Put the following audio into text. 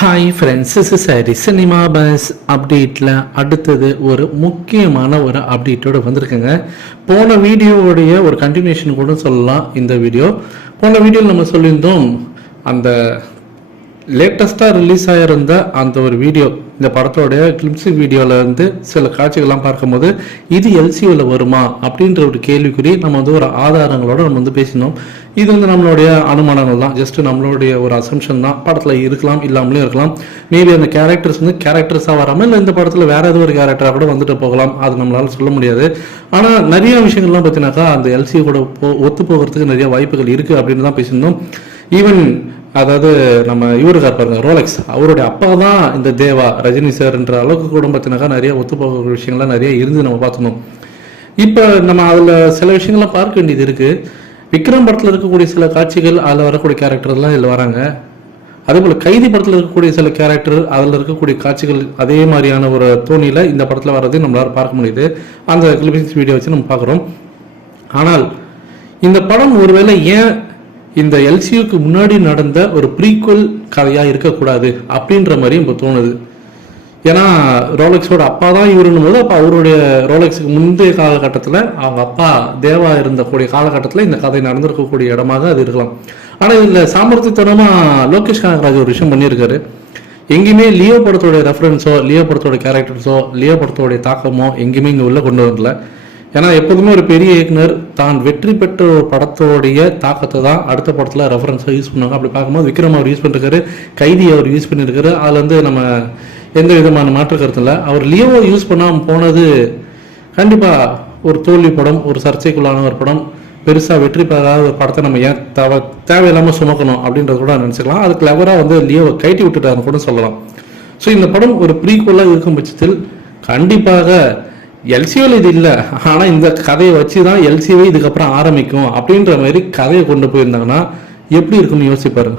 Hi friends, this is Hari. Cinema bus அப்டேட்டில் அடுத்தது ஒரு முக்கியமான ஒரு அப்டேட்டோடு வந்திருக்குங்க. போன வீடியோவுடைய ஒரு கண்டினியூஷன் கூட சொல்லலாம். இந்த வீடியோ போன வீடியோவில் நம்ம சொல்லியிருந்தோம், அந்த லேட்டஸ்ட்டாக ரிலீஸ் ஆகிருந்த அந்த ஒரு வீடியோ, இந்த படத்தோடைய கிளிப்ஸிங் வீடியோவில் வந்து சில காட்சிகள்லாம் பார்க்கும்போது இது எல்சியூவில் வருமா அப்படின்ற ஒரு கேள்விக்குறி நம்ம வந்து ஒரு ஆதாரங்களோடு நம்ம வந்து பேசினோம். இது வந்து நம்மளுடைய அனுமானங்கள் தான், ஜஸ்ட் நம்மளுடைய ஒரு அசம்ஷன் தான். படத்தில் இருக்கலாம், இல்லாமலும் இருக்கலாம். மேபி அந்த கேரக்டர்ஸ் வந்து கேரக்டர்ஸாக வராமல் இல்லை இந்த படத்தில் வேற ஏதோ ஒரு கேரக்டராக கூட வந்துட்டு போகலாம். அது நம்மளால சொல்ல முடியாது. ஆனால் நிறைய விஷயங்கள்லாம் பார்த்தீங்கன்னாக்கா அந்த எல்சியூ கூட ஒத்து போகிறதுக்கு நிறைய வாய்ப்புகள் இருக்குது அப்படின்னு தான் பேசியிருந்தோம். ஈவன் அதாவது நம்ம இவருக்கார் பாருங்க, ரோலெக்ஸ், அவருடைய அப்பா தான் இந்த தேவா, ரஜினி சார்ன்ற அளவுக்கு கூட பார்த்தீங்கன்னாக்கா நிறைய ஒத்துப்போகிற விஷயங்கள்லாம் நிறைய இருந்து நம்ம பார்த்துருந்தோம். இப்போ நம்ம அதில் சில விஷயங்கள்லாம் பார்க்க வேண்டியது இருக்குது. விக்ரம் படத்தில் இருக்கக்கூடிய சில காட்சிகள், அதில் வரக்கூடிய கேரக்டர்லாம் இதில் வராங்க. அதே போல் கைதி படத்தில் இருக்கக்கூடிய சில கேரக்டர், அதில் இருக்கக்கூடிய காட்சிகள் அதே மாதிரியான ஒரு தோணியில் இந்த படத்தில் வர்றதையும் நம்மளால் பார்க்க முடியுது. அந்த கிளிப்பிங்ஸ் வீடியோ வச்சு நம்ம பார்க்குறோம். ஆனால் இந்த படம் ஒருவேளை ஏன் இந்த எல்சியூக்கு முன்னாடி நடந்த ஒரு ப்ரீக்வல் கதையாக இருக்கக்கூடாது அப்படின்ற மாதிரி இப்போ தோணுது. ஏன்னா ரோலெக்ஸோட அப்பா தான் இவருன்னும் போது, அப்போ அவருடைய ரோலெக்ஸுக்கு முந்தைய காலகட்டத்தில் அவங்க அப்பா தேவா இருந்தக்கூடிய காலகட்டத்தில் இந்த கதை நடந்திருக்கக்கூடிய இடமாக அது இருக்கலாம். ஆனால் இதில் சாமர்த்தியத்தனமாக லோகேஷ் கனகராஜ் ஒரு விஷயம் பண்ணியிருக்காரு. எங்கேயுமே லியோ படத்தோடைய ரெஃபரன்ஸோ, லியோ படத்தோட கேரக்டர்ஸோ, லியோ படத்தோடைய தாக்கமோ எங்கேயுமே இங்கே உள்ள கொண்டு வரல. ஏன்னா எப்போதுமே ஒரு பெரிய இயக்குனர் தான் வெற்றி பெற்ற ஒரு படத்தோடைய தாக்கத்தை தான் அடுத்த படத்தில் ரெஃபரன்ஸாக யூஸ் பண்ணுவாங்க. அப்படி பார்க்கும்போது விக்ரம் அவர் யூஸ் பண்ணிருக்காரு, கைதி அவர் யூஸ் பண்ணியிருக்காரு. அதில் வந்து நம்ம எந்த விதமான மாற்று கருத்து இல்லை. அவர் லியோவை யூஸ் பண்ணாமல் போனது கண்டிப்பாக ஒரு தோல்வி படம், ஒரு சர்ச்சைக்குள்ளான ஒரு படம், பெருசாக வெற்றி பெறாத ஒரு படத்தை நம்ம ஏன் தேவையில்லாமல் சுமக்கணும் அப்படின்றத கூட நினச்சிக்கலாம். அது கிளவராக வந்து லியோவை கைட்டி விட்டுட்டாருன்னு கூட சொல்லலாம். ஸோ இந்த படம் ஒரு ப்ரீக்வலாக இருக்கும் பட்சத்தில் கண்டிப்பாக எல்சியூவில் இது இல்லை, ஆனால் இந்த கதையை வச்சு தான் எல்சியூவே இதுக்கப்புறம் ஆரம்பிக்கும் அப்படின்ற மாதிரி கதையை கொண்டு போயிருந்தாங்கன்னா எப்படி இருக்குன்னு யோசிச்சு பாருங்க.